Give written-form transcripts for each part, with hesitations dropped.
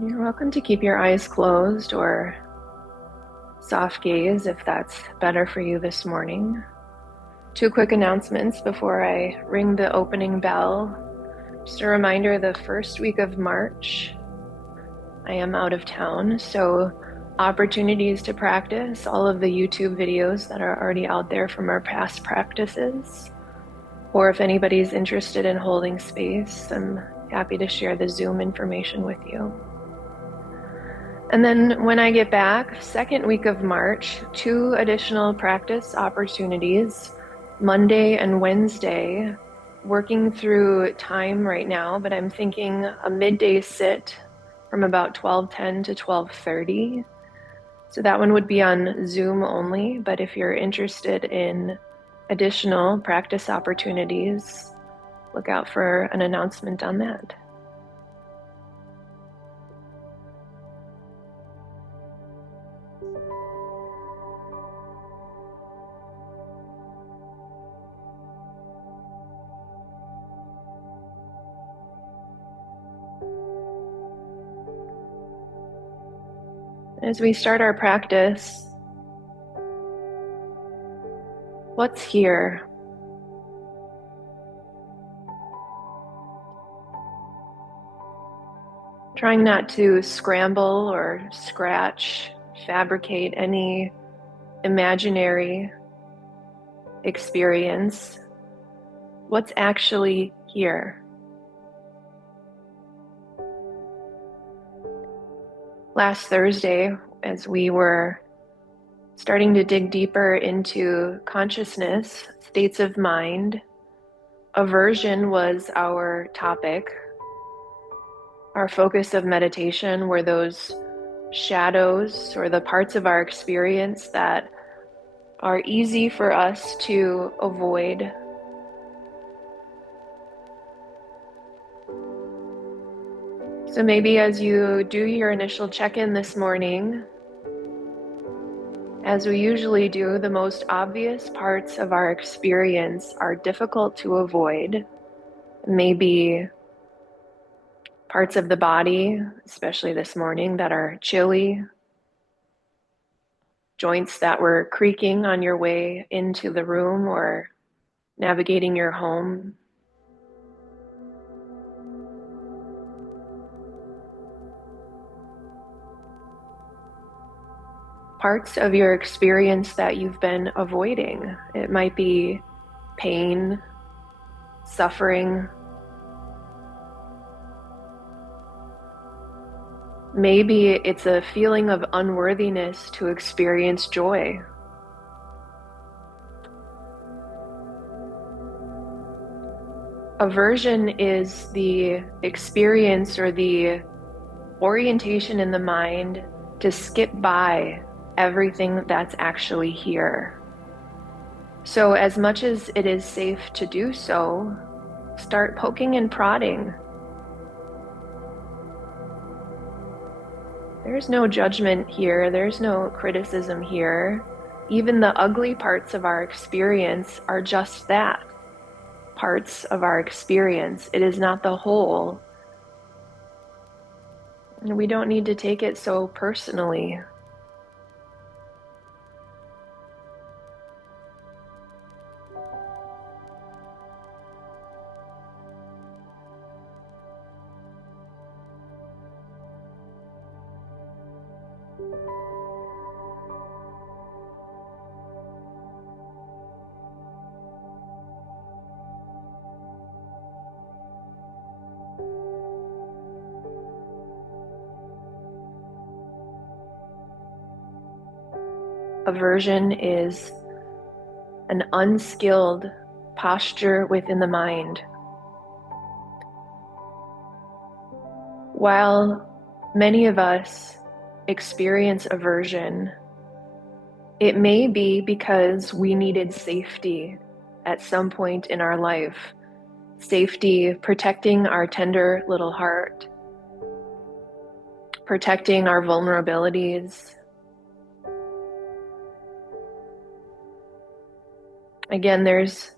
You're welcome to keep your eyes closed or soft gaze if that's better for you this morning. Two quick announcements before I ring the opening bell. Just a reminder, the first week of March, I am out of town, so opportunities to practice all of the YouTube videos that are already out there from our past practices. Or if anybody's interested in holding space, I'm happy to share the Zoom information with you. And then when I get back, second week of March, 2 additional practice opportunities, Monday and Wednesday, working through time right now, but I'm thinking a midday sit from about 12:10 to 12:30. So that one would be on Zoom only, but if you're interested in additional practice opportunities, look out for an announcement on that. As we start our practice, what's here? Trying not to scramble or scratch, fabricate any imaginary experience. What's actually here? Last Thursday, as we were starting to dig deeper into consciousness, states of mind, aversion was our topic. Our focus of meditation were those shadows or the parts of our experience that are easy for us to avoid. So maybe as you do your initial check-in this morning, as we usually do, the most obvious parts of our experience are difficult to avoid. Maybe parts of the body, especially this morning, that are chilly, joints that were creaking on your way into the room or navigating your home. Parts of your experience that you've been avoiding. It might be pain, suffering. Maybe it's a feeling of unworthiness to experience joy. Aversion is the experience or the orientation in the mind to skip by everything that's actually here. So as much as it is safe to do so, start poking and prodding. There's no judgment here. There's no criticism here. Even the ugly parts of our experience are just that, parts of our experience. It is not the whole. And we don't need to take it so personally. Aversion is an unskilled posture within the mind. While many of us experience aversion, it may be because we needed safety at some point in our life. Safety, protecting our tender little heart, protecting our vulnerabilities. Again, there's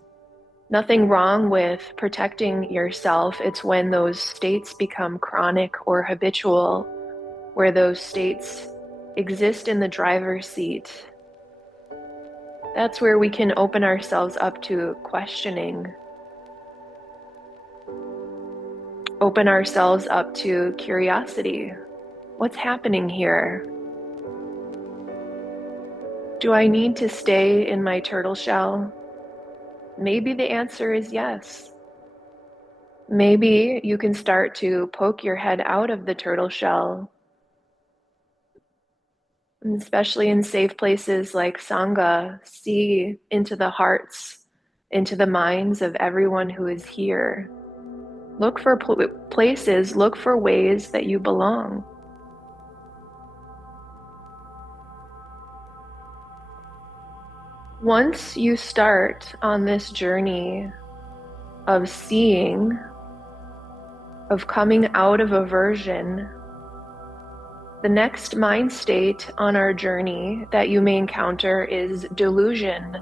nothing wrong with protecting yourself. It's when those states become chronic or habitual where those states exist in the driver's seat. That's where we can open ourselves up to questioning, open ourselves up to curiosity. What's happening here? Do I need to stay in my turtle shell? Maybe the answer is yes. Maybe you can start to poke your head out of the turtle shell, and especially in safe places like Sangha, see into the hearts, into the minds of everyone who is here. Look for places, look for ways that you belong. Once you start on this journey of seeing, of coming out of aversion, the next mind state on our journey that you may encounter is delusion,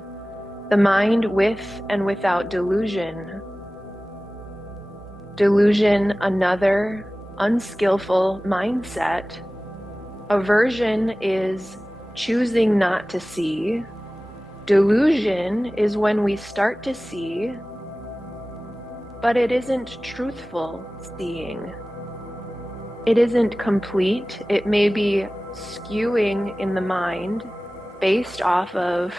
the mind with and without delusion. Delusion, another unskillful mindset. Aversion is choosing not to see. Delusion is when we start to see, but it isn't truthful seeing. It isn't complete. It may be skewing in the mind based off of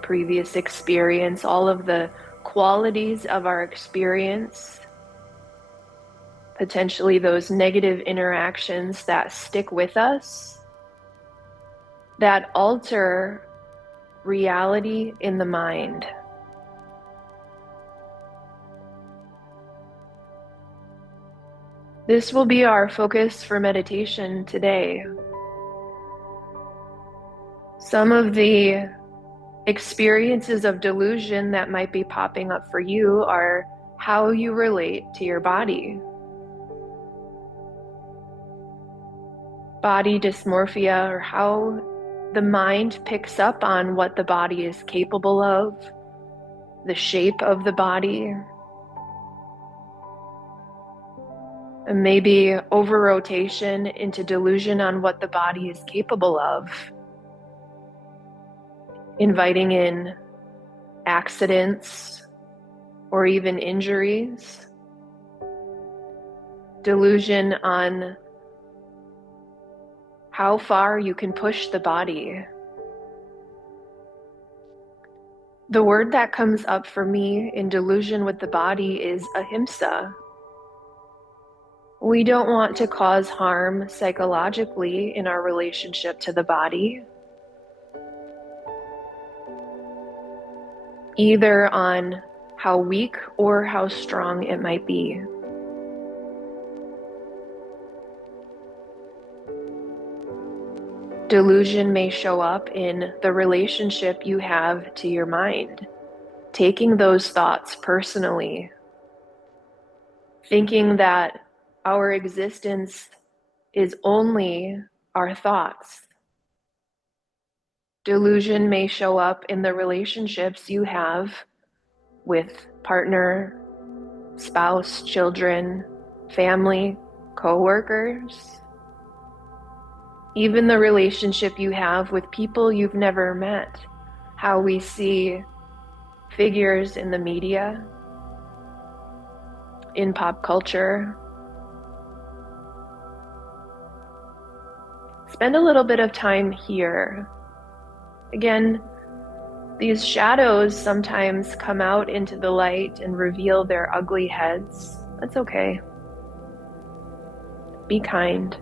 previous experience, all of the qualities of our experience, potentially those negative interactions that stick with us, that alter reality in the mind. This will be our focus for meditation today. Some of the experiences of delusion that might be popping up for you are how you relate to your body. Body dysmorphia, or how the mind picks up on what the body is capable of, the shape of the body, and maybe over-rotation into delusion on what the body is capable of, inviting in accidents or even injuries, delusion on how far you can push the body. The word that comes up for me in delusion with the body is ahimsa. We don't want to cause harm psychologically in our relationship to the body, either on how weak or how strong it might be. Delusion may show up in the relationship you have to your mind, taking those thoughts personally, thinking that our existence is only our thoughts. Delusion may show up in the relationships you have with partner, spouse, children, family, co-workers, even the relationship you have with people you've never met, how we see figures in the media, in pop culture. Spend a little bit of time here. Again, these shadows sometimes come out into the light and reveal their ugly heads. That's okay. Be kind.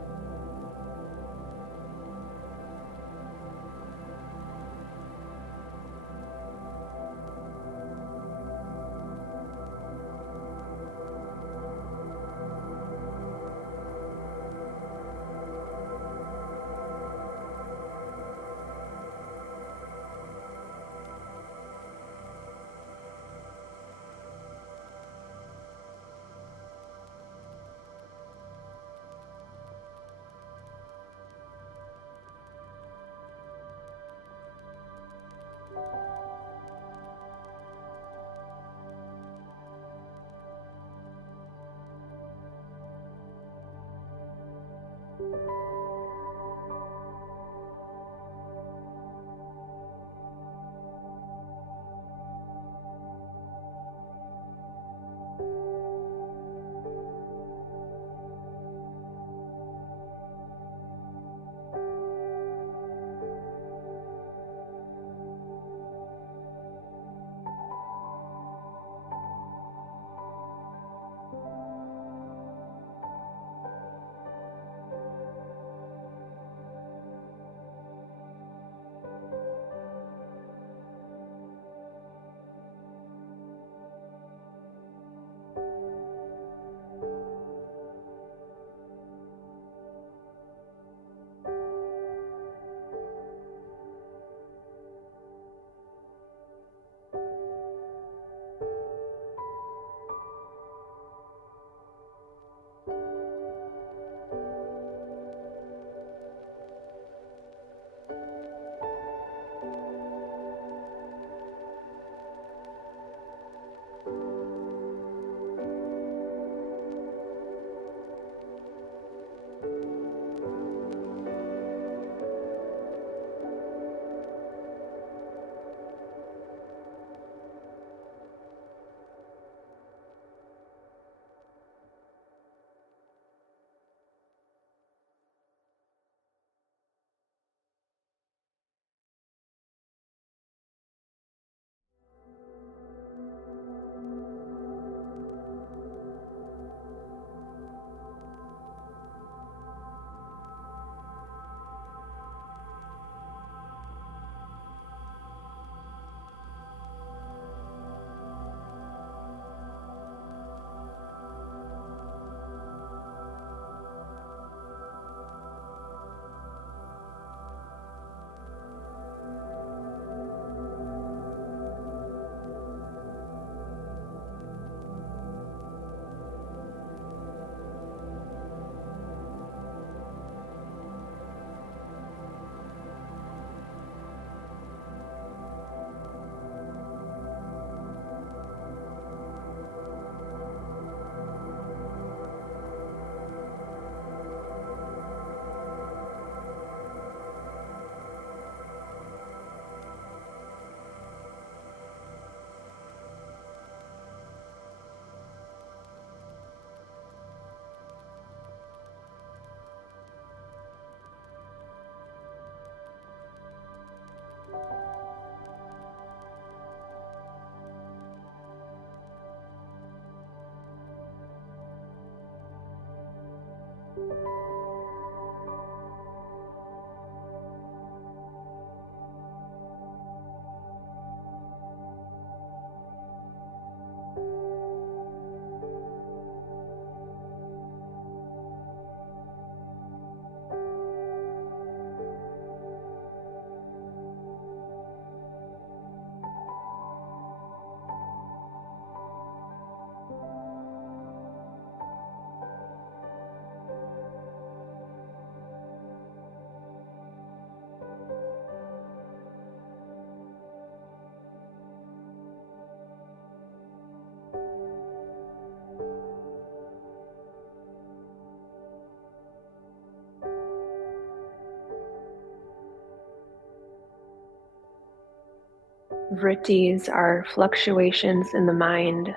Vrittis are fluctuations in the mind.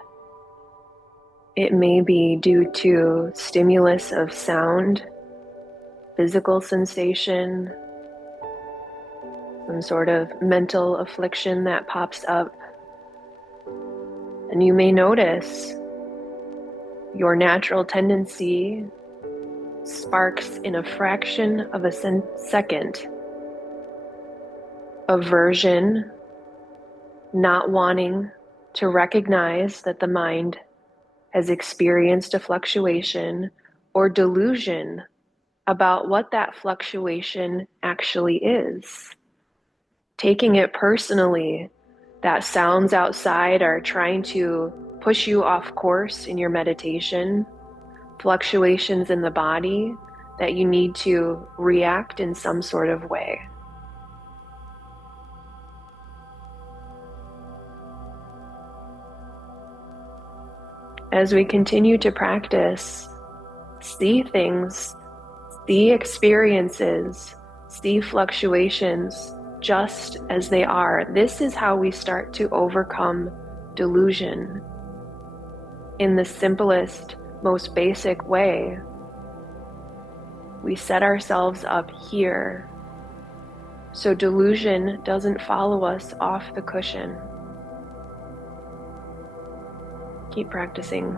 It may be due to stimulus of sound, physical sensation, some sort of mental affliction that pops up. And you may notice your natural tendency sparks in a fraction of a second aversion, not wanting to recognize that the mind has experienced a fluctuation, or delusion about what that fluctuation actually is. Taking it personally, that sounds outside are trying to push you off course in your meditation, fluctuations in the body that you need to react in some sort of way. As we continue to practice, see things, see experiences, see fluctuations just as they are. This is how we start to overcome delusion. In the simplest, most basic way, we set ourselves up here so delusion doesn't follow us off the cushion. Keep practicing.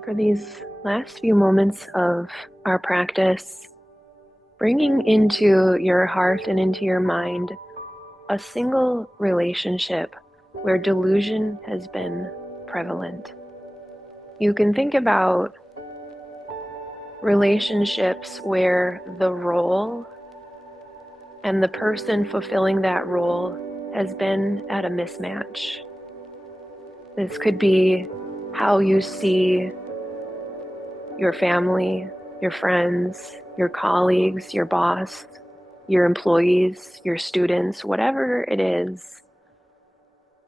For these last few moments of our practice, bringing into your heart and into your mind a single relationship where delusion has been prevalent. You can think about relationships where the role and the person fulfilling that role has been at a mismatch. This could be how you see your family, your friends, your colleagues, your boss, your employees, your students, whatever it is.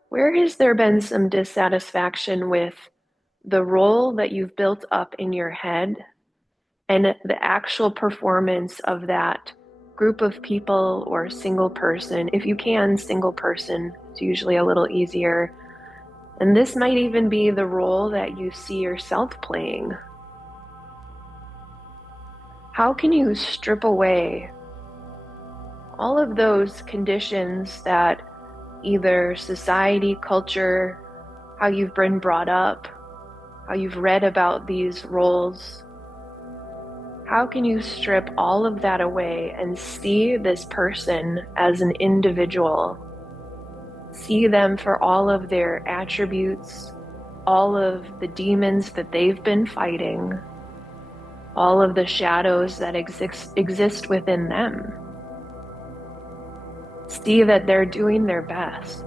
Where has there been some dissatisfaction with the role that you've built up in your head and the actual performance of that group of people or single person? If you can, single person, it's usually a little easier. And this might even be the role that you see yourself playing. How can you strip away all of those conditions that either society, culture, how you've been brought up, how you've read about these roles? How can you strip all of that away and see this person as an individual? See them for all of their attributes, all of the demons that they've been fighting, all of the shadows that exist within them. See that they're doing their best.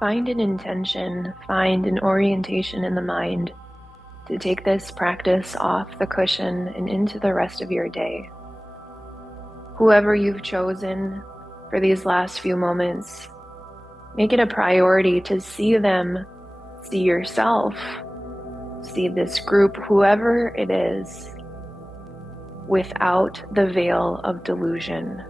Find an intention, find an orientation in the mind to take this practice off the cushion and into the rest of your day. Whoever you've chosen for these last few moments, make it a priority to see them, see yourself, see this group, whoever it is, without the veil of delusion.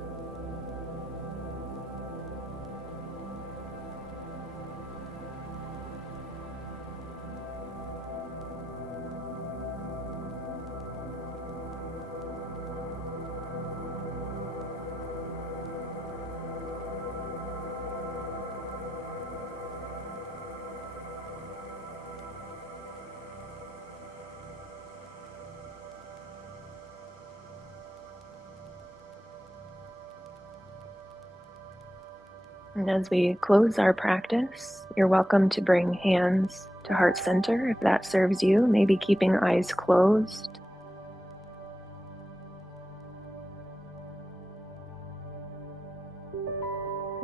And as we close our practice, you're welcome to bring hands to heart center if that serves you, maybe keeping eyes closed.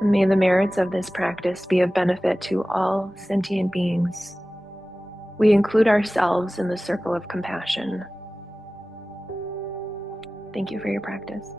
And may the merits of this practice be of benefit to all sentient beings. We include ourselves in the circle of compassion. Thank you for your practice.